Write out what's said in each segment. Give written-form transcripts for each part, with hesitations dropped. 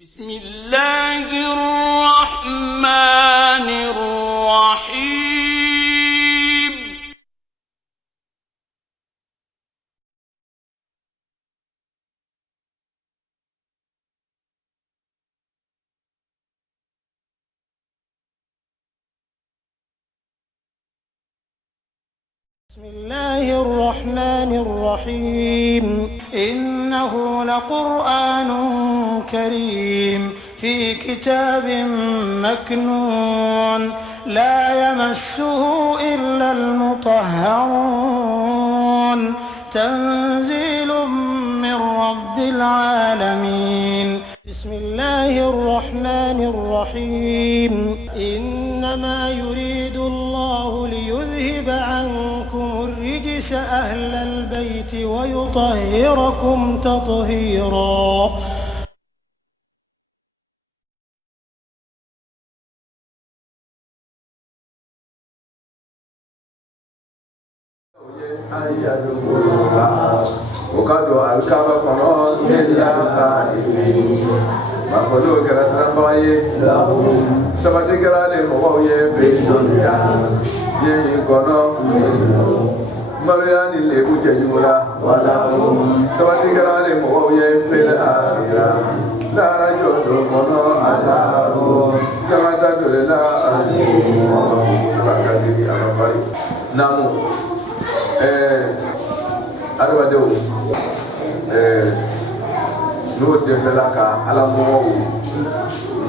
بسم الله الرحمن الرحيم بسم الله الرحمن الرحيم إنه لقرآن كريم في كتاب مكنون لا يمسه إلا المطهرون تنزيل من رب العالمين بسم الله الرحمن الرحيم إنما يريد الله ليذهب عنكم الرجس أهل البيت ويطهركم تطهيرا وقد الكعبة قناة إلا خائفين مفلو كرسنا باي سبتي كرالي مغوية في الدنيا يهي قناة مريان اللي بججولا سبتي كرالي مغوية في الآخرة لا رجل قناة أساره كما تدل لا أسره سبقا كدي أمفاري نامو adamadenw n'o dɛsɛla ka ala mɔgɔw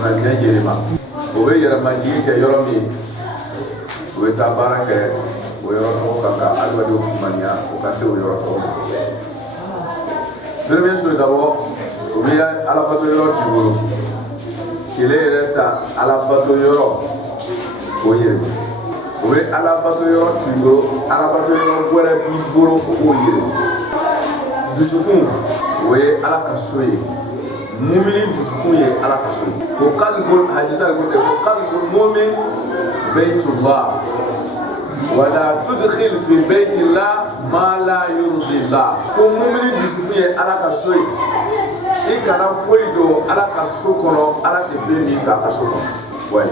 ŋaniya yɛlɛma o bɛ yɛlɛma jigi kɛ yɔrɔ min o bɛ taa baara kɛ o yɔrɔ tɔgɔ kan ka adamadenw kumaniya o ka se o yɔrɔ tɔgɔ ma premier so d'abord o bɛ alabato yɔrɔ t'i bolo kele yɛrɛ ta alabato yɔrɔ o yɛlɛma o bɛ alabato yɔrɔ t'i bolo alabato yɔrɔ wɛrɛ b'i bolo o b'o yɛlɛma dusukun o ye ala ka so ye mumini dusukun ye ala ka so ye ko qalbun hadisa ko ko qalbul mu'min baytullah wala tudkhil fi baytillah ma la yurdi Allah ko mumini dusukun ye ala ka so ye I kana foyi do ala ka so kɔnɔ ala tɛ fɛn min fɛ a ka so kɔnɔ ouais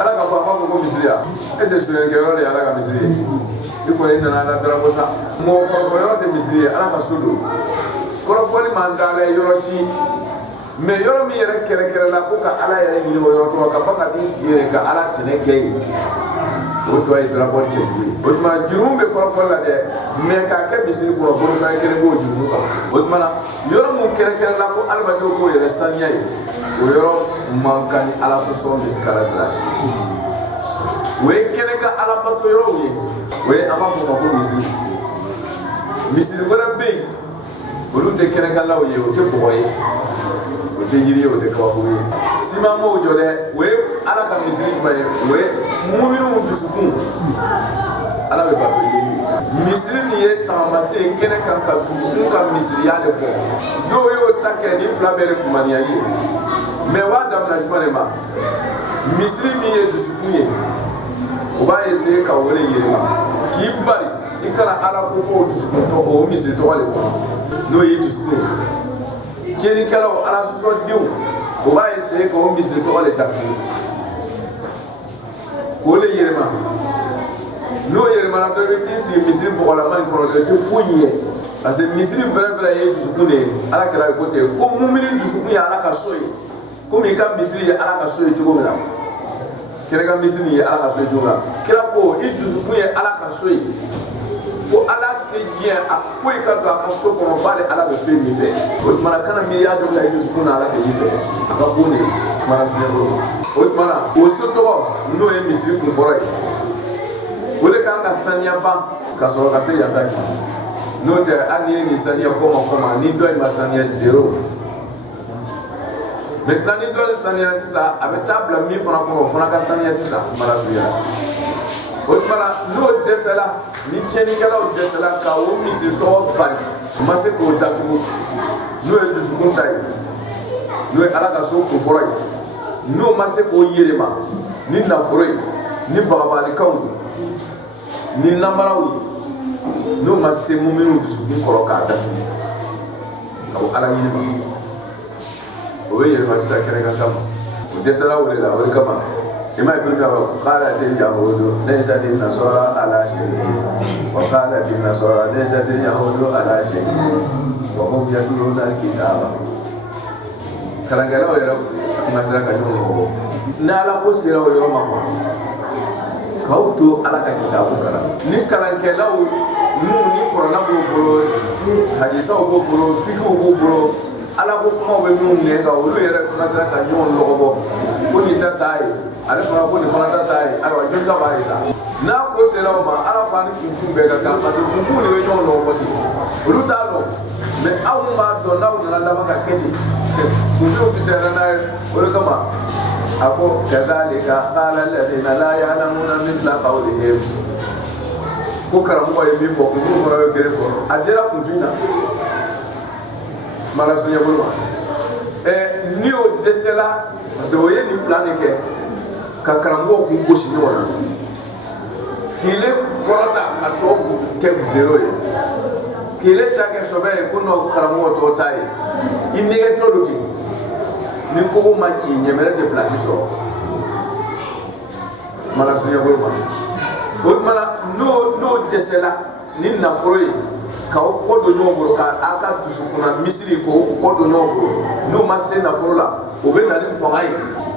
ala ka fɔ a b'a fɔ ko misiriya est-ce que sonyɛlikɛyɔrɔ de ye ala ka misiri ye I kɔni nana ala darabo sa mɔgɔ kɔrɔfɔ yɔrɔ tɛ misiri ye ala ka so do kɔrɔfɔli man d'a la yɔrɔ si mais yɔrɔ min yɛrɛ kɛrɛkɛrɛ la ko ka ala yɛrɛ ɲini o yɔrɔ tɔgɔ ka ban ka t'i sigi yɛrɛ ka ala tɛnɛ kɛ yen o tɔ ye darabo cɛjugu ye o tuma jurumu bɛ kɔrɔfɔli la dɛ mais k'a kɛ misiri kɔnɔ bolofɛn kelen b'o jurumu kan o tuma na yɔrɔ min kɛrɛkɛrɛ la ko adamadenw k'o yɛrɛ saniya ye o yɔrɔ man kan ni ala sɔsɔ bɛ se ka lasirati o ye kɛnɛ ka ala bato yɔrɔw ye o ye an b'a fɔ o ma ko misiri misiri wɛrɛ bɛ yen olu tɛ kɛnɛkalaw ye o tɛ bɔgɔ ye o tɛ yiri ye o tɛ kabakuru ye siman m'o jɔ dɛ o ye ala ka misiri jumɛn ye o ye muminiw dusukun ala bɛ bato ye misiri nin ye taamase ye kɛnɛ kan ka dusukun ka misiriya de fɔ dɔw y'o ta kɛ ni fila bɛɛ de kumaniyali ye mais wa damina jumɛn de ma misiri min ye dusukun ye o b'a essayer ka wele yɛlɛma k'i bari I kana ala ko fɔ o dusukun tɔgɔ o misiri tɔgɔ de kɔnɔ n'o ye dusukun ye tiɲɛnikɛlaw ala sɔsɔdenw o b'a essayer ka o misiri tɔgɔ de datugu k'o le yɛlɛma n'o yɛlɛmana dɔrɔn I bɛ t'i sigi misiri bɔgɔlama in kɔnɔ dɔrɔn I tɛ foyi ɲɛ parce que misiri fɛrɛ ye dusukun de ye ala kɛra ko ten ko mumini dusukun ye ala ka so ye komi I ka misiri ye ala ka so ye cogo min na kɛnɛ ka misiri ye ala ka so ye cogo min na kira ko I dusukun ye ala ka so ye ko ala tɛ diɲɛ a foyi ka don a ka so kɔnɔ f'ale ala bɛ fɛn min fɛ o tuma na kana miiriya dɔ ta I dusukun na ala tɛ min fɛ a ka bon de kumana suɲɛ bolo o tuma na o so tɔgɔ n'o ye misiri kun fɔlɔ ye o de kan ka saniya ban ka sɔrɔ ka se yan ta ma n'o tɛ hali ni ye nin saniya kɔma ni dɔ in ma saniya zéro maintenant ni dɔ in saniya sisan a bɛ taa bila min fana kɔnɔ o fana ka saniya sisan kumana suɲɛ o tuma na n'o dɛsɛla ni tiɲɛnikɛlaw dɛsɛla ka o misiri tɔgɔ bali ma se k'o datugu n'o ye dusukun ta ye n'o ye ala ka so kun fɔlɔ ye n'o ma se k'o yɛlɛma ni nafolo ye ni bagabalikaw ni namaraw ye n'o ma se muminiw dusukun kɔrɔ k'a datugu a ko ala ɲini ma o وبين المسا كنا كم جسلا ولا كما إما يقول قالت اليهود ليست النصارى على شيء وقالت النصارى ليست اليهود على شيء وهم يتلون الكتاب كلام كلام ويرى مسألة كجون نالا كوسيرا ويرى ما kau tu ala ka kitabu kala ni kalankelaw nu ni korona bolo hadisa bolo fiqh bolo ala ko kuma be nu ne ga olu yere ko nasara ka nyon logo ko ni tatai ala fana ko ni fana tatai ala jo ta ba isa na ko sera ma ala fani kufu be ga ka parce que kufu ni be nyon logo ti olu ta lo me awu ma do na na da maka keti kufu fi sera na olu kama Aku kadzalika qala alladhina la ya'lamuna misla qawlihim ko karamu wa yemi fo ko fo ra kere ko ajera ko fina mala sunya bulma ni o desela parce que ni plan ke ka karamu ko ko shi ni wala kile korata ka to ke zero ye kile ta ke sobe ko no karamu to tai inige to luti ni ko ma ci ñemere déplacer so mala sunya bolma o mala no desela ni na foroy ka ko do ñombro ka aka tusukuna misiri ko do ñombro no ma se na forola o be na ni fangay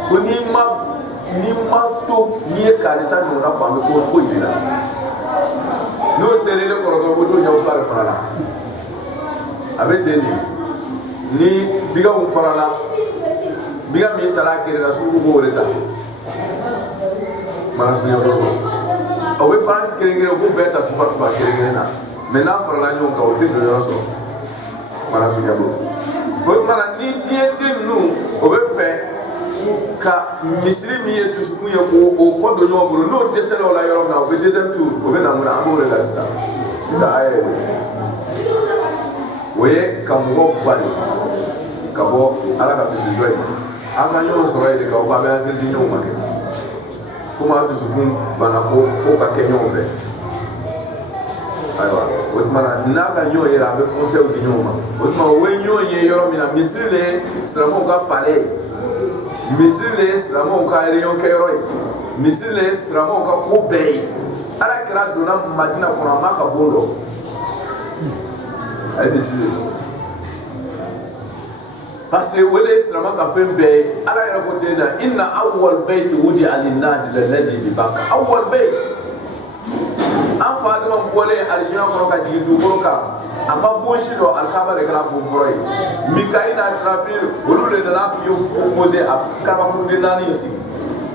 ko ni ma to ni e ka ta no na fami ko yina no serele ko do to ñaw soare farala abeteni ni biga un farala biga mi tala kire da su ko reta mala sunya ko o be fara kire ko beta tufa kire na me na fara la nyon ka o te do so mala sunya ko mala ni die dem nu o be fe ka misri mi etu su ku ye ko do nyon bro no tesela la yoro na o be desem tu o be na mu na amore la sa ta aye we kam go bali ka bo ala ka bisi doy aka nyon soro ile ka ba ba ngir di nyon make kuma tu sukun bana ko fo ka ke nyon fe aywa wotmana na ka nyon yera be conseil di nyon ma wotma we nyon ye yoro mina misile stramo ka pale misile stramo ka riyon ke yoro misile stramo ka ko be ala kira dona madina kona maka bondo ay misile parce que wele islama ka fembe ala ya ko tena inna awwal bayt wudi'a lin-nas alladhi bi Bakka awwal bayt afa adama bole aljina ko ka jitu ko ka aba boshi do alkaba de kala bo foroy mikaina israfil wolule dana biyo opposé a kaba ko de nani isi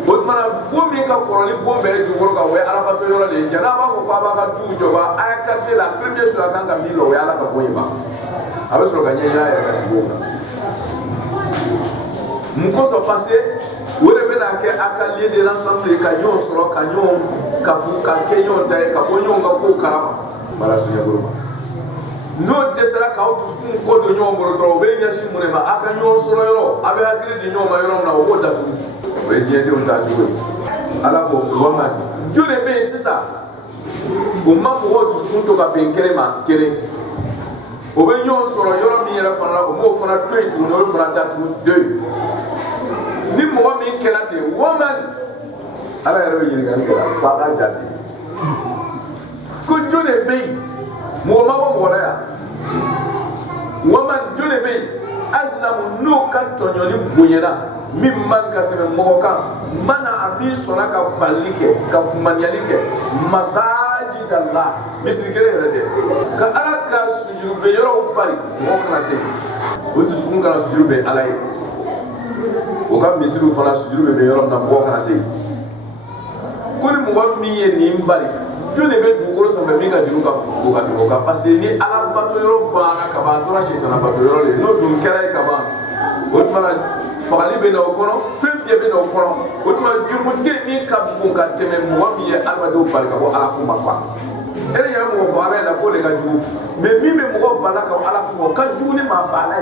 botmana bo mi ka koroni bo be ju ko ka we ala bato yoro le janaba ko ba ka tu joba aya karte la première sur kanga milo we ala ka boyeba abeso ka nyanya ya ka siboka mukoso passé wole bena ke akalié de l'ensemble ka nyon soro ka nyon ka fu ka kenyon tay ka bonyon ka ko karama mala sunya buruma no tesera ka otu sun ko do nyon boro do be nyashi mune ma aka nyon soro yoro abe akili di nyon ma yoro na wo datu we je de unta juwe ala ko wama jure be sisa o ma ko otu sun to ka benkere ma kere o be nyon soro yoro mi yera fana o mo fana to itu no fana datu 2 ni mo mi kelate woman ala yero yiri gan kala fa ka jabi ko jone be mo ma mo wala woman jone be aslamu no kan to nyoni bonyena min man ka teme mo kan mana abi sona ka balike ka kumanyalike masajid Allah misri kere rete ka ala ka sujudu be yoro bari mo kana se o tu sun kana sujudu be alay o ka misiru fana sujudu be yoro na bo kana se ko ni mo mi ye ni mbari jone be du ko so be mi ka juru ka ko ka to ka parce ni ala bato yoro ba ka ba to ra shetana bato yoro le no dun kala ka ba o mana fagali be no kono fem be no kono o ma juru te mi ka bu ka teme mo mi ye ala do barka ko ala ko ma kwa ere ya mo fa ala na ko le ka juru me mi me mo ba la ka ala ko ka juru ni ma fa ala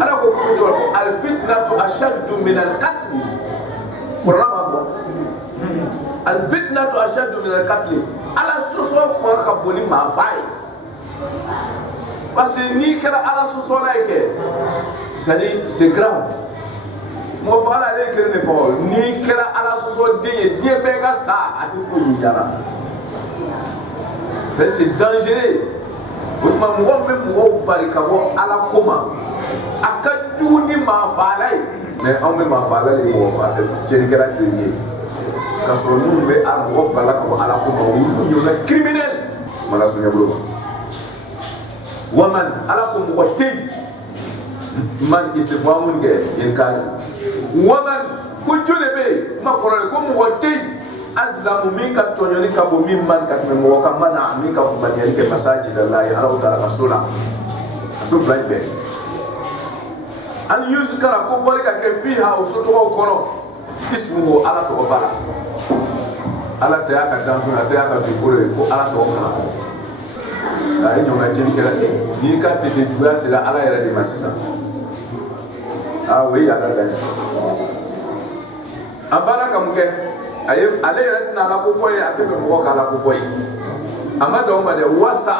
ala ko ko al fitnatu ashaddu min al qatl qur'an ma fo al fitnatu ashaddu min al qatl ala soso fa ka boni ma fa parce que ni kɛra ala sɔsɔla ye kɛ c'est grave mɔgɔ faga la ale ye kelen de fɔ ni kɛra ala sɔsɔden ye diɲɛ bɛɛ ka sa a tɛ foyi y'i jara c'est dangereux o tuma mɔgɔ min bɛ mɔgɔw bari ka bɔ ala ko ma a ka jugu ni maa faala ye mais anw bɛ maa faala de mɔgɔ faala cɛnnikɛla tɛ ye ka sɔrɔ minnu bɛ a mɔgɔ bala ka bɔ ala ko ma olu ɲɔgɔnna criminel mana sɔnyɛ bolo ma waman ala ko mɔgɔ tɛ yen man isifamu kɛ yen ka waman ko joli bɛ yen kuma kɔrɔ de ko mɔgɔ tɛ yen azlamu min ka tɔɲɔni ka bon min man ka tɛmɛ mɔgɔ kan mana min ka kumaniyali kɛ masaji da la ye ala taala ka so la ka so fila in bɛɛ ani yusu kara ko fɔli ka kɛ fi ha o so tɔgɔw kɔnɔ ismuhu ala tɔgɔ ba la ala tɛ y'a ka danfɛn a tɛ y'a ka dugukolo ye ko ala tɔgɔ kana kɔ a ye ɲɔgɔnna jeli kɛra ten n'i ka tete juguya sera ala yɛrɛ de ma sisan o ye yàrá da ye a baara ka mun kɛ ale yɛrɛ tɛna ala ko fɔ ye a tɛ fɛ mɔgɔ ka ala ko fɔ ye a ma dan o ma dɛ wasa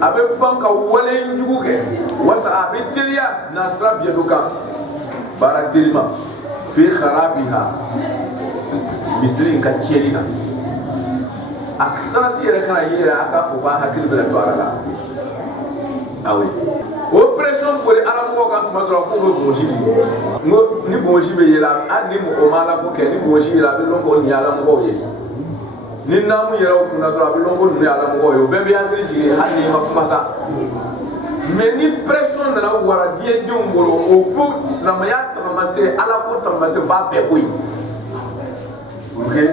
a bɛ ban ka wale jugu kɛ wasa a bɛ teliya nasira biyɛdo kan baara telima fi kharabiha misiri in ka tiɲɛni kan a tarasi yɛrɛ kana ye yɛrɛ a k'a fɔ k'a hakili bɛna to ala la awi o pression boli ala mɔgɔw kan tuma dɔrɔn fo bɛ bonsi bi n ko ni bonsi bɛ yɛlɛ hali ni o ma ala ko kɛ ni bonsi yɛlɛ a bɛ lɔn ko nin ye ala mɔgɔw ye ni naamu yɛrɛ o kunna dɔrɔn a bɛ lɔn ko nin ye ala mɔgɔw ye o bɛɛ bɛ hakili jigin hali ni ma kuma sa mais ni pression nana wara diɲɛdenw bolo o b'o silamɛya tagama se ala ko tagama se b'a bɛɛ bɔ yen pour que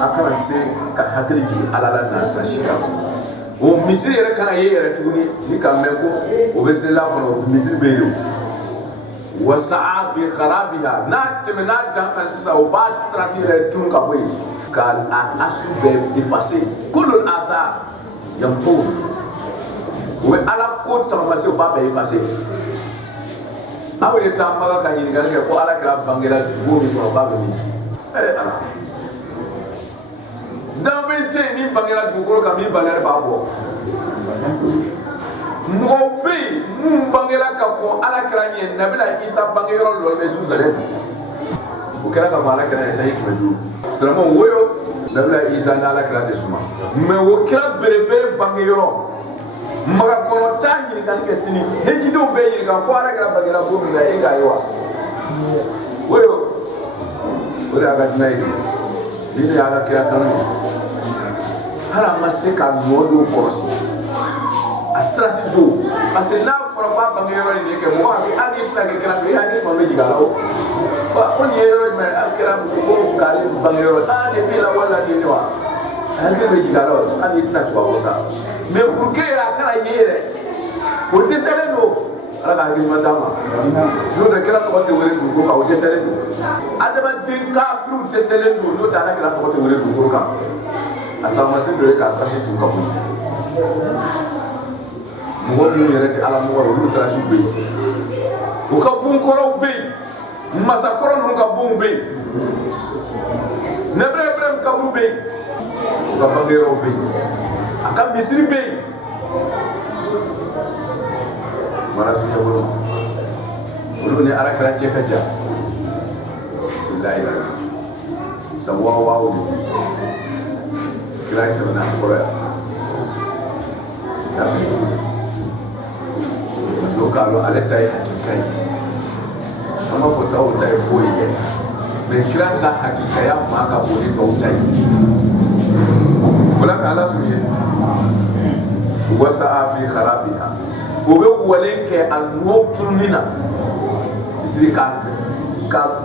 a kana se ka hakili jigin ala la nasira si kan o misiri yɛrɛ kana ye yɛrɛ tuguni ni ka mɛn ko o bɛ seli a kɔnɔ misiri bɛ yen o wasa'a fi kharabiha n'a tɛmɛ n'a dan kan sisan o b'a trasi yɛrɛ tun ka bɔ yen ka a asu bɛɛ effacer kulul athar yanqul o bɛ ala ko tagamase o b'a bɛɛ effacer aw ye taamaga ka ɲininkali kɛ ko ala kɛra bangera dugu min kɔnɔ k'a bɛ min ala danfɛn tɛ yen min bangera dugukolo kan min valeur b'a bɔ mɔgɔw bɛ yen mun bangera ka kɔn ala kɛra ɲɛ nabila isa bangeyɔrɔ lɔ bɛ Jerusalem o kɛra ka kɔn ala kɛra ɲɛ sanji 500 silamɛw woyo nabila isa ni ala kɛra tɛ suma mais o kɛra belebele bangeyɔrɔ maga kɔnɔ t'a ɲininkali kɛ sini hejidenw bɛ ɲininka ko ala kɛra bangera bon min na e k'a ye wa woyo o de y'a ka dunan ye ten ni ne y'a ka kira kanu ye hali a ma se ka nɔ dɔw kɔlɔsi a tirasi don parce que n'a fɔra k'a bange yɔrɔ in de kɛ mɔgɔ hakili hali n'i tɛna kɛ kira fɛ e hakili fan bɛ jigin a la o ko nin ye yɔrɔ jumɛn a kɛra ko k'ale bange yɔrɔ ne b'i la wala ten ne wa a hakili bɛ jigin a la o hali n'i tɛna tugu a kɔ sa mais pour que yɛrɛ a kana ye yɛrɛ o dɛsɛlen don ala ka hakili ma d'a ma n'o tɛ kira tɔgɔ tɛ wele dugukolo kan o dɛsɛlen don adamaden kafiriw dɛsɛlen don n'o tɛ ala kira tɔgɔ tɛ wele dugukolo kan a taamasi dɔ ye k'a kasi tun ka bon mɔgɔ minnu yɛrɛ tɛ ala mɔgɔ ye olu tarasiw bɛ yen u ka bon kɔrɔw bɛ yen masakɔrɔ ninnu ka bonw bɛ yen nebɛrɛ kaburu bɛ yen u ka bangeyɔrɔw bɛ yen a ka misiri bɛ yen mana suɲɛ bolo ma olu ni ala kɛra cɛ ka jan bilahi la san waaw de kira tɛmɛna a kɔrɔ yan n'a bɛ tugu muso k'a dɔn ale ta ye hakilika ye an b'a fɔ taw ta ye foyi ye mais kira ta hakikaya fanga ka bon ni tɔw ta ye o la k'ala su ye wasa'a fi kharabiha o bɛ walen kɛ a nɔw tununi na misiri ka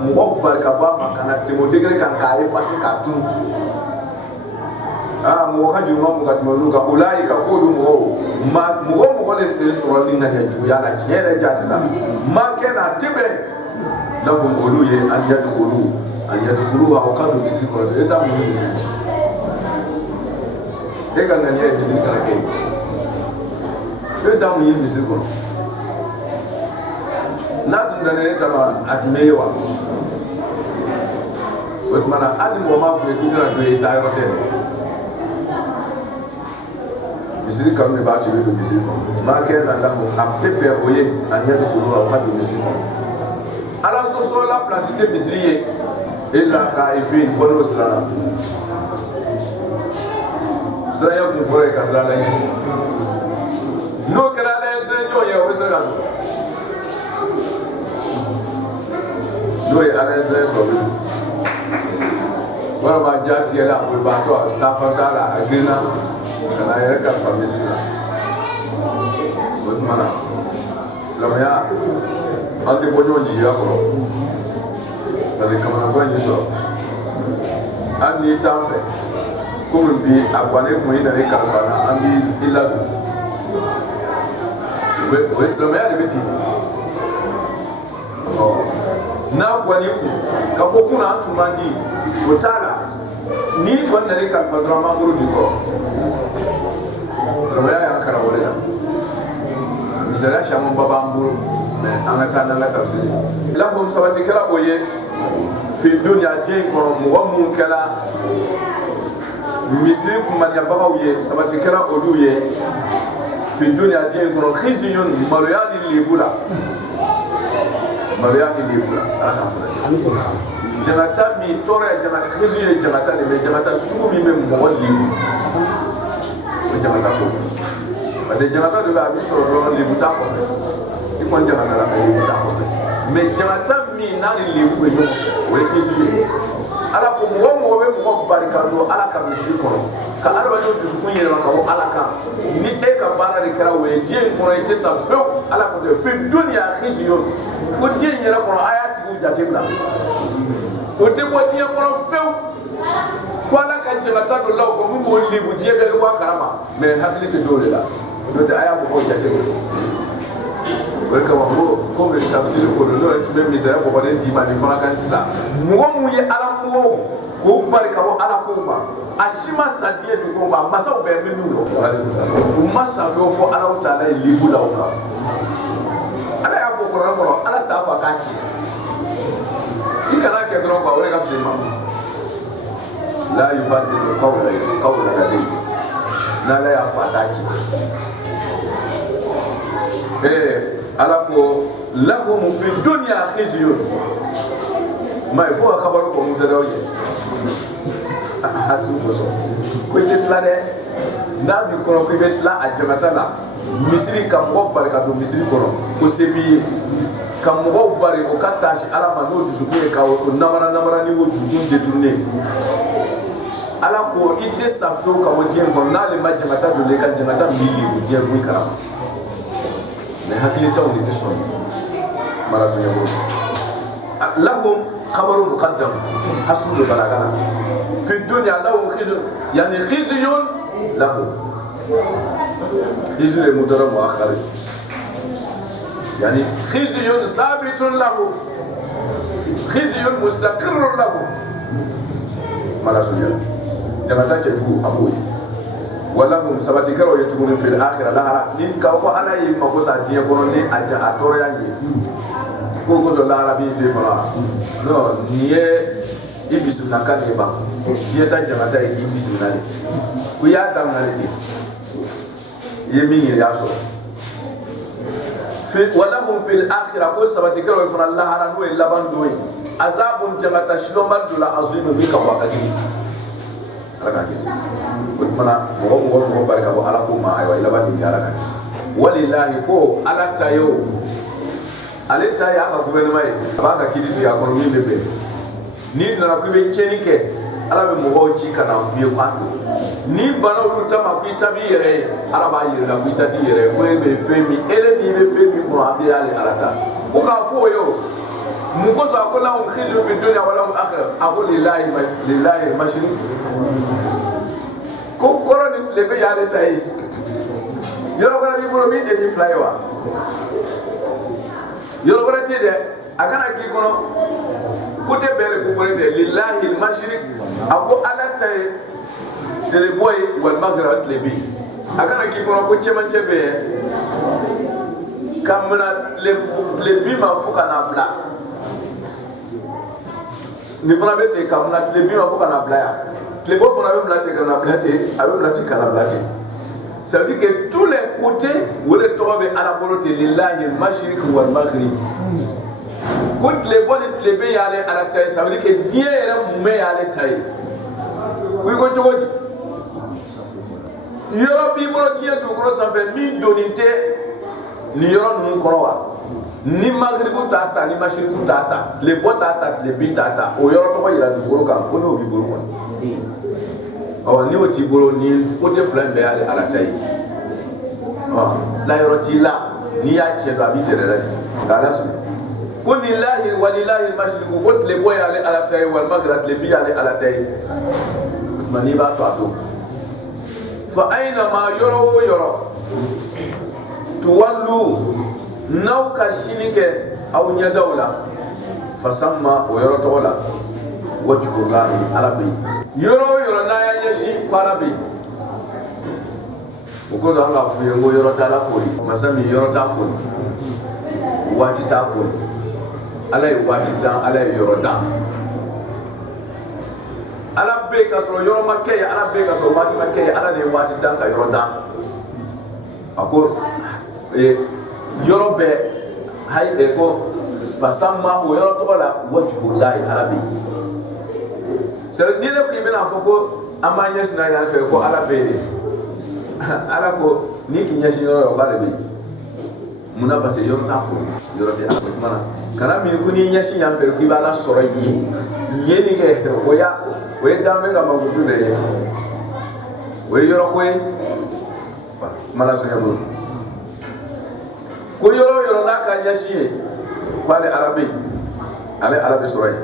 mɔgɔ bari ka bɔ a ma ka na tɛmɛ o degré kan k'a effacer k'a tunu mɔgɔ ka juguman mun ka tɛmɛ olu kan o la ye ka k'olu mɔgɔ le sen sɔrɔ ni ŋaniya juguya la tiɲɛ yɛrɛ jaati la ma kɛ na tɛ bɛn donc olu ye an yadukulu wa o ka don misiri kɔnɔ e t'a mun ye misiri e ka ŋaniya ye misiri kana kɛ e t'a mun ye misiri kɔnɔ n'a tun dana ne tama a tun bɛ ye wa o tuma na hali mɔgɔ m'a fɔ ye k'i kana don ye taa yɔrɔ tɛ misiri kanu ne b'a ci don misiri kɔnɔ maa kɛ na lahu a tɛ bɛn o ye a ɲɛ tɛ kulu a ka don misiri kɔnɔ ala sɔsɔ la place tɛ misiri ye e la ka e fɛ fɔ n'o siranna siranya kun fɔlɔ ye ka siran la ye n'o kɛra ala ye siranjɔ ye o bɛ se ka don n'o ye ala ye siran sɔrɔ walima ja tigɛ la o b'a to a taa fa t'a la a girinna ka na a yɛrɛ kalifa misiri la o tuma na silamɛya an tɛ bɔ ɲɔgɔn jigiya kɔrɔ parce que kamanafɛn y'i sɔrɔ hali n'i t'an fɛ komi bi a gannen kun i nana i kalifa na an b'i ladon o ye silamɛya de bɛ ten n'a ganni kun k'a fɔ kunna an tun man di o t'a la n'i kɔni nana i kalifa dɔrɔn an b'an bolo di kɔrɔ silamɛya y'an karamɔgɔ de la misaliya caman ba b'an bolo mɛ an ka taa n'an ka tafsiri ye lahum sabati kɛra o ye fi dunya diɲɛ in kɔnɔ mɔgɔ minnu kɛra misiri kumaniyabagaw ye sabati kɛra olu ye fi dunya diɲɛ in kɔnɔ khizyun maloya ni lebu la maloya ni lebu la ala k'an fana janata min tɔɔrɔ ye janata khizyu ye janata de mais janata sugu min bɛ mɔgɔ lebu o janata ko parce que janata de bɛ a bɛ sɔrɔ dɔrɔn lebu t'a kɔfɛ i kɔni janata la mais lebu t'a kɔfɛ mais janata min n'a ni lebu bɛ ɲɔgɔn fɛ o ye khizyu ye ala ko mɔgɔ mɔgɔ bɛ mɔgɔ barika don ala ka misiri kɔnɔ ka adamadenw dusukun yɛlɛma ka bɔ ala kan ni e ka baara de kɛra o ye diɲɛ in kɔnɔ i tɛ sa fewu ala ko de fi dunya khizyun ko diɲɛ in yɛrɛ kɔnɔ a y'a tigiw jateminɛ o tɛ bɔ diɲɛ kɔnɔ fewu fo ala ka janata dɔ la o ko mun b'o lebu diɲɛ bɛɛ bɛ bɔ a kalama mais hakili tɛ dɔw de la n'o tɛ a y'a mɔgɔw jateminɛ o de kama ko komi tafsiri ko don n'o ye tun bɛ misaliya kɔkɔlen d'i ma nin fana kan sisan mɔgɔ mun ye ala mɔgɔw k'o bari ka bɔ ala kow ma a si ma sa diɲɛ dugu ma masaw bɛɛ bɛ min dɔn u ma sa fɛn o fɔ ala ta ala ye lebu la o kan ala y'a fɔ kɔrɔlen kɔnɔ ala t'a fɔ a k'a tiɲɛ i kana kɛ dɔrɔn o de ka fisa i ma la yubadilu qawla ladayhi n'ala y'a fɔ a t'a tiɲɛ ala ko lahum fi dunya khizyun ma il faut akabaru ko mutadaw ye asu ko so ko te tla de na bi ko ko be tla a jamata la misiri kam go barka do misiri ko ko sebi kam go bari o katashi ala ma no dusuku e ka o namara ni wo dusuku détourner ala ko ite safo ka wo dien ko na le ma jamata do le ka jamata mili wo dien ko karama mais hakili taw ni te son mara so yabo lahum khabaru muqaddam hasul balagana fi dunya lahum khizyun yani khizyun lahum khizyun mudara muakhar yani khizyun sabitun lahum khizyun mustaqirrun lahum mara so yabo jamata ke tu aboy walahum sabati karo ye tuguni fil akhirah lahara ni ka ko ala yi mako sa diye kono ni aja atoro ya ni ko ko so lahara bi te fara no ni ye ibisu na ka ne ba ye ta jamata yi ibisu na ni ku ya dam na ni ye min ya so fil walahum fil akhirah ko sabati karo ye fara lahara no e laban doyi azabun jamata shilomba dula azlimu bika wa akili ala ka kisi mana mɔgɔ barika bɔ ala ko ma ayiwa i laban nin ala ka kisi walilahi ko ala ta ye o ale ta ye a ka gouvernement ye a b'a ka kiiti tigɛ a kɔnɔ min bɛ bɛn n'i nana ko i bɛ tiɲɛni kɛ ala bɛ mɔgɔw ci ka na f'i ye k'a to ni bana olu ta ma ko i ta b'i yɛrɛ ye ala b'a yɛrɛ la ko i ta t'i yɛrɛ ye ko e bɛ fɛn min ele min bɛ fɛn min kɔnɔ a bɛ y'ale ala ta ko k'a fɔ o ye o mun kosɔn a ko lahum khizyun fi dunya wa lahum akhirah a ko lillahi mashriq ko kɔrɔ ni tile bɛ y'ale ta ye yɔrɔ wɛrɛ b'i bolo min tɛ ni fila ye wa yɔrɔ wɛrɛ tɛ dɛ a kana k'i kɔnɔ côté bɛɛ de ko fɔlen tɛ lillahi mashriq a ko ala ta ye tile bɔ ye walima gɛrɛ tile bɛ yen a kana k'i kɔnɔ ko cɛmancɛ bɛ yen ka mina tile bi ma fo ka n'a bila nin fana bɛ ten ka tile bi ma fo ka n'a bila yan tile bɔ fana bɛ bila ten ka n'a bila ten a bɛ bila ten ka n'a bila ten Ça veut dire que tous les côtés, où les torts à la volonté, lillahi al-mashriq wal maghrib. Quand les bonnes les béis y aller à la taille, ça veut dire que Dieu est là, mais à la taille. Oui, quand tu vois, il y aura bien Dieu de gros ça fait 1000 donités, il y aura nous croire. Ni maghrib tata, ni mashriq tata, les bois tata, les billes tata, ou y aura toi il a du gros quand on est au bibolo. Ni au tibolo, ni côté flambe à la taille. La yorotila, ni à qui doit habiter là. La suite. Quand lillahi wa lillahi al-mashriq, quand les bois allaient à la taille, ou al-maghrib, les billes allaient à la taille. Maniba to. Fa aina ma yoro yoro. Tuwallu naw ka shinike aw nyadawla. Fasamma o yoro tola. Wajhullahi alabi. Yoro yoro na ya nyeshi parabi. Ukozo anga fuyengo yoro tala koli. Masami yoro ta koli. Wati ta koli. Alay wati ta alay yoro ta. Ala be ka so yoro makke ala be ka so wati makke ala ne wati ta ka yoro ta. Ako yoro be hay be ko fasamma o yoro tola wajhullahi alabi. C'est dire que il a foko amanya sina ya fe ko ala be ala ko ni kinya shi yoro ba be muna passe yoro ta ko yoro te ko mana kana mi ko ni nya shi ya fe ko ibala soro yi ni ke o ya o e dambe ga magutu de o yoro ko mala so yoro ko yoro na ka nya shi ko ale arabe soro yi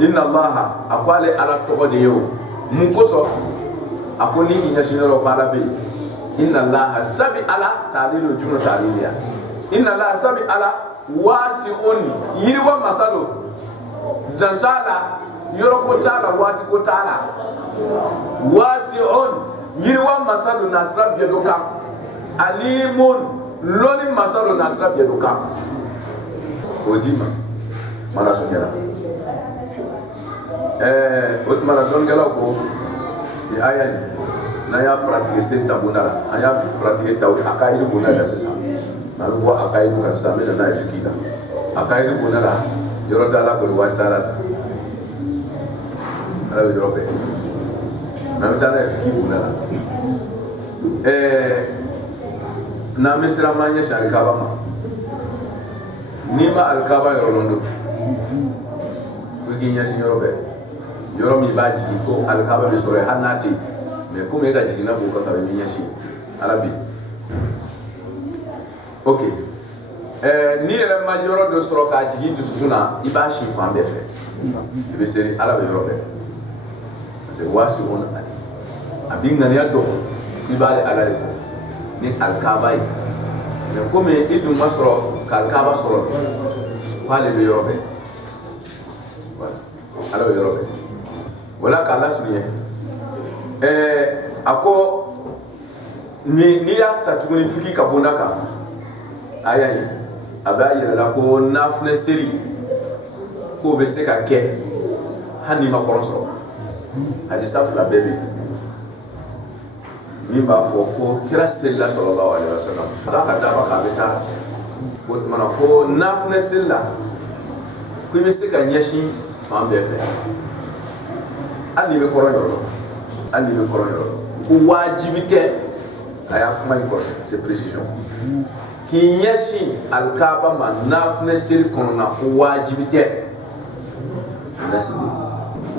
inna allaha akwale ala togode yo mun koso akoni kinya shinero pala be inna allaha sabi ala talilu jumla taliliya inna allaha sabi ala wasi'un yirwa masalo jantala yoroko tala wati ko tala wasi'un yirwa masalo nasra biedoka alimun loni masalo nasra biedoka ojima mala sonyara otmana dongela ko ni ayani na ya pratiquer cette tabunala aya pratiquer taw akaidu bunala sasa na ko akaidu kan samena na ifikila akaidu bunala yorota la ko watara ta ala yorobe na mtana ifikibu bunala na misra manya sharikaba ma nima alkaba yorondo kuginya sinyorobe yoro mi ba jigi ko alkaba be sore hanati me ko me ga jigi na ko ka be nyashi arabi okay ni re ma yoro do soro ka jigi to suna iba shi fan be fe be seri arabe yoro be c'est wasi on ali abin ngani ado ibale alare ko ni alkaba yi me ko me idun masoro ka alkaba soro pale be yoro be voilà arabe yoro be wala ka lasuye ako ni ya tatuguni fiki kabunda ka ayayi abayi la ko nafne seri ko be se ka ke hani ma korosoro hadi safla bebe mimba fo ko kira sella sallallahu alaihi wasallam ka daba ka beta ko mana ko nafne sella ko be se ka nyashi fambe fe ali be koro yoro ko wajibite aya kuma ni korse c'est précision ki nyashi alkaba ma nafne sir konna ko wajibite nasibi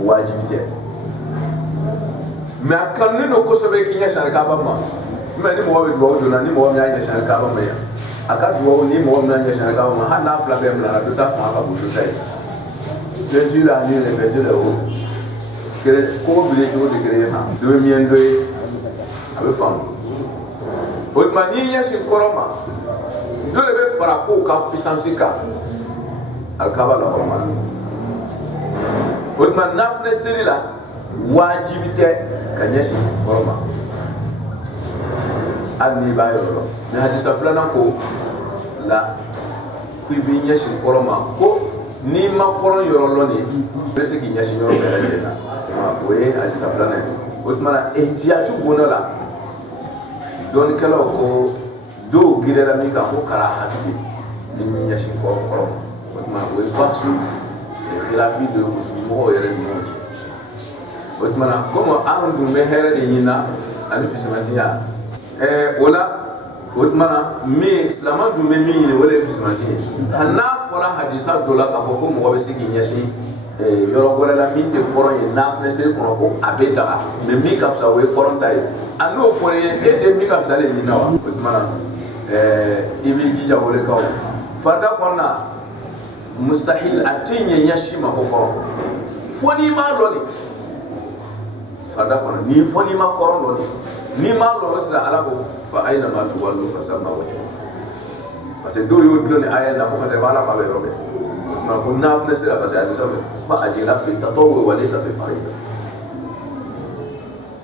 wajibite mais akanu no ko sobe ki nyashi alkaba ma mais ni mo we do na ni mo mi anya nyashi alkaba ma ya aka do ni mo mi anya nyashi alkaba ma ha na fla be mla do ta fa ka bu do tay le tu la ni le bete le o ko bile to de gere ha do mi endo e abe fam o mani nya shi koroma do le be fara ko ka puissance ka al kabala horma o man nafne serila wajibite ka nya shi koroma anni ba yo ni hadisa fulana ko la ku bi nya shi koroma ko ni ma koron yoro loni bese ki nya shi yoro be la jena oye aji safrana otmana ehtiyatu bonala don kala ko do girela mi ka ko kala hatu ni mi yashi ko ma we pasu le khilafi de usumo yere moti otmana como andu me here de yina ani fismantiya wala otmana mi islama du me mi ni wala fismantiya ana fola hadisa dola ka fo ko mo be sigi yashi yoro gore la mi te koro ye nafne se kono ko abeda me mi ka fsa we koronta ye anu fo ye de mi ka fsa le yina wa otmana ibi jija wala ka fada kona mustahil atinya yashi ma fo koro foni ma loni fada kona ni foni ma koro loni ni ma lo sa ala ko fa aina ma tuwallu fa sama wajhu parce que do yo dloni aya na ko parce que wala ba be robe ma ko nafna sira parce que ça fa ajira fi tatawwu wa laysa fi farida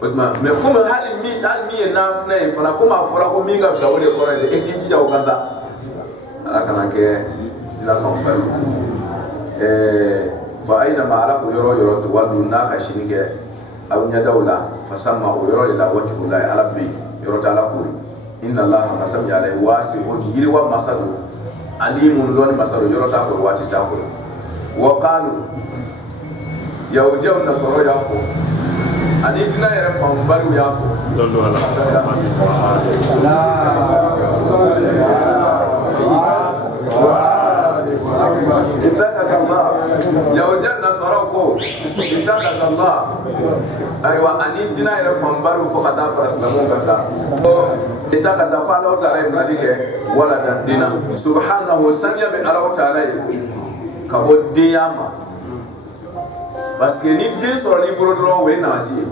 otma mais comme hal mi nafna e fala ko ma fala ko mi ga sa wole ko rende e tiji jaw kanza ala kana ke dila fa ba fa aina ma ala ko yoro tuwallu na ka shinige aw nya dawla fa sama o yoro la wajhu la ala bi yoro ta ala kuri inna allaha masami ala wasi'un yiri wa masalu alimun lon masalu yoro ta ko wati ta ko wa qalu yawjaw nasara yafo ani dina yere fa mbari yafo dollo ala itakaza Allah yawjaw nasara ko itakaza Allah aywa ani dina yere fa mbari fo kata faraslamu kasa itakaza kwa Allah ta'ala ibnalike wala dan dina subhanahu sanya bi Allah ta'ala ka odiyama parce que ni den soro ni boro dron we na asi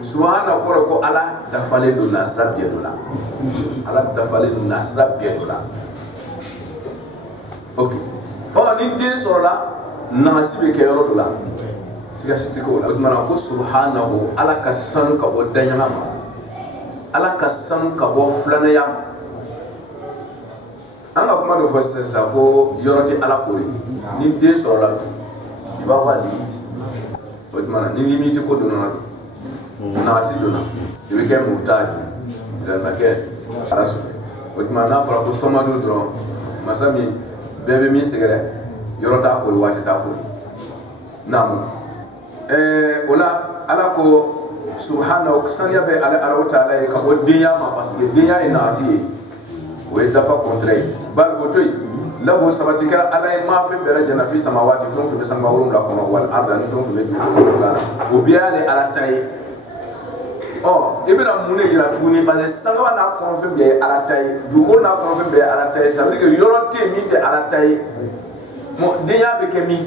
subhana ko ala tafale do na sabia do la ala tafale do na sabia do la ok ni den soro la na asi be ke yoro do la siga sitiko la mana ko subhanahu ala kasanu ka odanya ma ala kasanu ka bo flana ya anga kuma do fosse sa ko yoroti ala ko ni den soro la iba wa limite otmana ni limite ko dona na asi dona ibe ke muhtaji dan make arasu otmana fara ko soma do dron masami bebe mi segere yorota ko wati ta ko namu ola ala ko subhanahu ksanya be ala ta'ala ka odiya ma parce que diya ina asi we dafa contre bal otoy lahu sabati kara alay ma fi berajana fi samawati fi samawati la kono wal arda ni fi la o biale ala tay ibra mune ila tuni parce sanga na kono fi be ala tay du ko na kono fi be ala tay ça veut dire que yorote mi te ala tay mo deya be kemi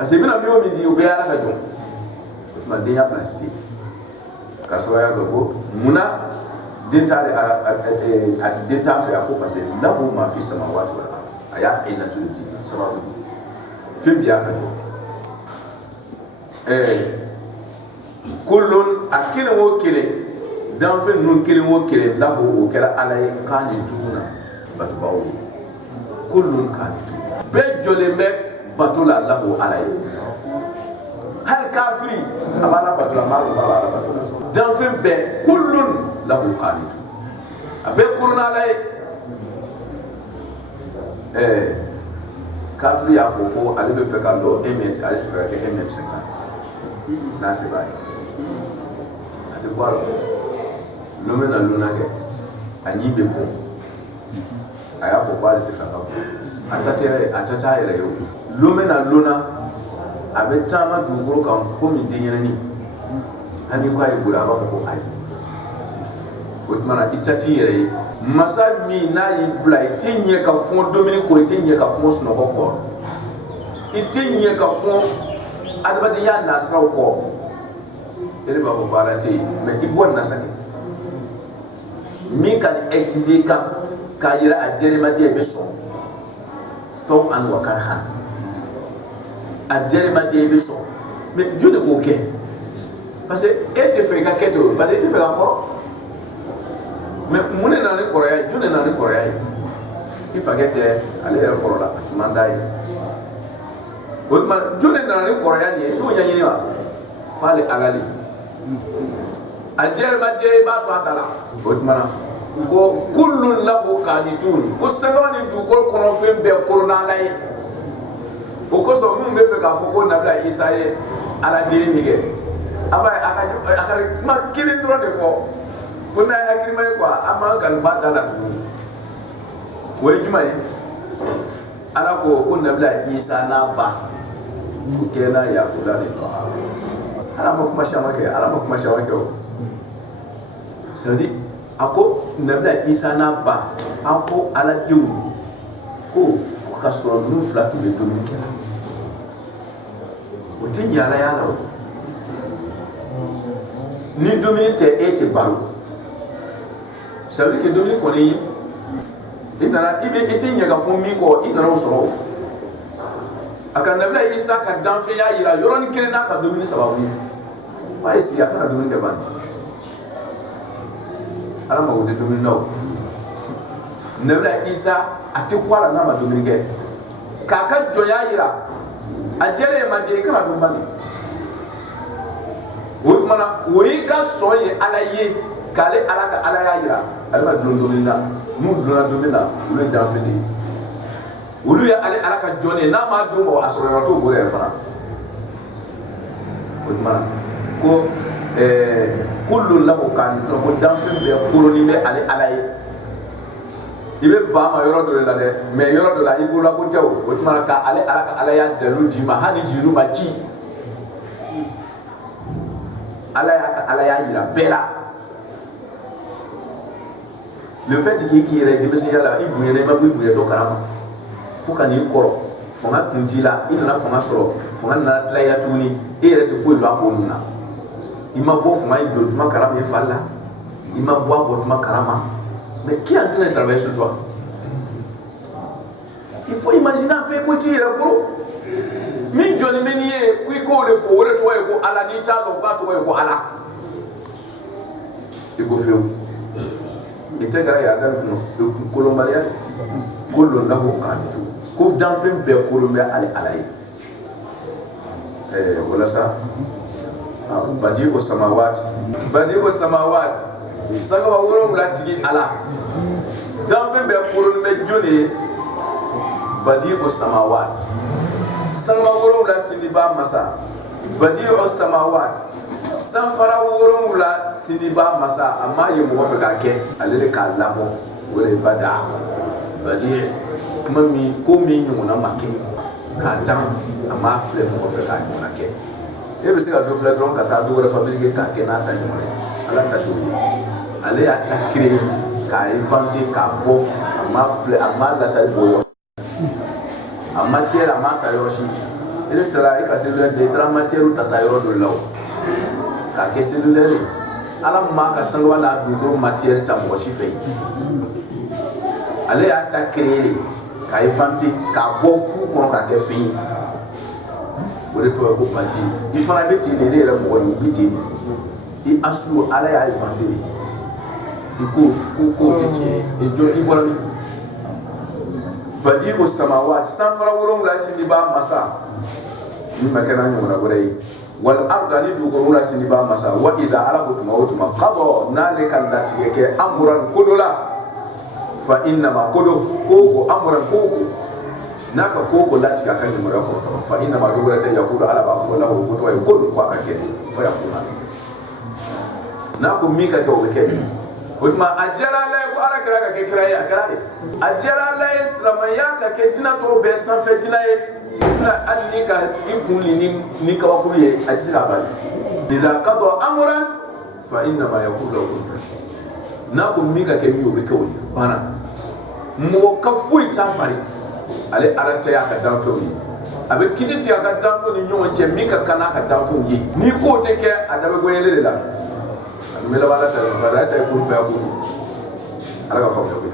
parce que bina biwo mi di o biala ka jon ma deya plastique kaso ya go muna dentale a denta fe ako parce que lahu ma fi samawati wal ard aya ina tulji sababu fim biya ka to kullun akil wo kile dan fe nun kile wo kile lahu o kala alay qani tuna batu bawo kullun qani tu be jole me batula lahu alay hal kafiri abala batula ma abala batula dan fe be kullun lahu qanitu abe kurna lay kafri ya foko ali be fe ka do emet ali fe ka emet 50 na se bay ate kwalo lo mena luna ke anyi be ko aya fo kwali te fa ka atata ere yo lo mena luna abe tama duguro kam ko mi dinyere ni ani ko ay bura ba ko ay otmana itati yere masa mi na yi blai tinye ka fon domini ko tinye ka fon suno ko itinye ka fon adabadi ya na saw ko ere ba ko barate me ki bon na sake mi kan exige ka yira ajere ma de beso to an wakarha ajere ma de beso me jode ko ke parce que ete fe ka keto parce que ete fe ka ko mais mune na ni korea june na ni korea il fagete ale ya korola mandai june na ni korea ni to nya ni wa pale alali ajere ma je ba to atala o tumana ko kullun lahu qanitun ko sabani du ko kono fembe corona lay o ko so mun be fe ka fo ko nabla isa ye ala de mi ge aba aka ma kilin dro de fo ko na akiri may ko ama kan fa dala tu way jumay ala ko nabla isa na ba ko kena ya kula ni to ala ma kuma shama ke o sadi ako nabla isa na ba ako ala diu ko ka so no flatu de dominique la o tin yala yala ni dominique te ete balo sabi ke dominique ko ni inara ibe etin yaga fo mi ko inara usoro aka nabla isa ka danfe ya yira yoro ni kire na ka dominique sababu wa isi ya kana dominique de ban ala ma wode dominique no nabla isa ati kwala na ma dominique kaka joya yira ajere ma je kana do bani o mana wi ka soye ala ye kale ala ka ala ya yira ala do domina nu do na domina le danfini ulu ya ala ka jone na ma do mo asoro to bo re fana o mana ko kullu lahu qanitun ko danfin be koloni be ala ye ibe ba ma yoro do la de mais yoro do la ibu la ko taw o tuma ka ala ya dalu jima hani jiru ma ci ala ya yira bela le fait qu'il est divisé là ibu yene ma bu ibu to karama fuka ni koro fonga tunjila ina na fonga soro fonga na tlaila tuni e rete fu lo aponuna ima bo fonga ido tuma karama e falla ima bo tuma karama. Mais qui est en train de travailler sur toi? Il faut imaginer un peu quoi tu es là pour. Min Johnny Menier, qui colle le faux, le toit est à la nita, non pas toi est à la. Et go fait où? Et t'es garé à Adam, non, Colombalia, Colon là où on tout. Couvre dans une belle Colombia à l'aïe. Voilà ça. Badi au Samawat. Badi au Samawat. Sanga wa woro mula tigi ala danfe be koronu be jone badi o samawat sanga woro mula sindiba masa badi o samawat sanfara woro mula sindiba masa amma ye mo fe ka ke alele ka labo wore bada badi mami ko mi nyuna make ka dan amma fle mo fe ka nyuna ke e be se ka do fle dron ka ta do wore family ke ka ke na ta nyuna ala ta tuyi ale ya ta créer ka inventé ka bo ama fle ama la sai boyo ama tiere ama ta yoshi ele tra ka cellulaire de tra matière ta ta yoro do law ka ke cellulaire ala ma ka sangwa na du ko matière ta mo shi fe ale ya ta créer ka inventé ka bo fu ko ka ke fi wore to ko pati il fera be ti de re mo yi biti i aslu ala ya inventé iko ko teke e jo ibrahim badi o samawat sanfara wolon la sindiba masa ni makana nyomo na gore wal arda ni du ko la sindiba masa wa idha ala kutuma utuma qada nalika allati yake amran kodola fa inna ma kodo koko amran koko naka koko lati ka kan mura ko fa inna ma dogora ta yakulu ala ba fo lahu ko to ay ko ko akake fa yakuna nako mika ke obeke Utma ajala la ko ara kira ka ke kira ya kira ajala la islam ya ka ke dina to be san fe dina e na anni ka ikuli ni ka wakuru ye ajisi ka bali idha qada amran fa inna ma yaqulu kun fa na ko mi ka ke mi obe ke woni bana mo ka fuyi tambari ale arata ya ka dan fe woni abe kititi ya ka dan fe ni nyon che mi ka kana ka dan fe woni ni ko te ke adabe go yele la mela wala ta ko fa ko ala ka fa ko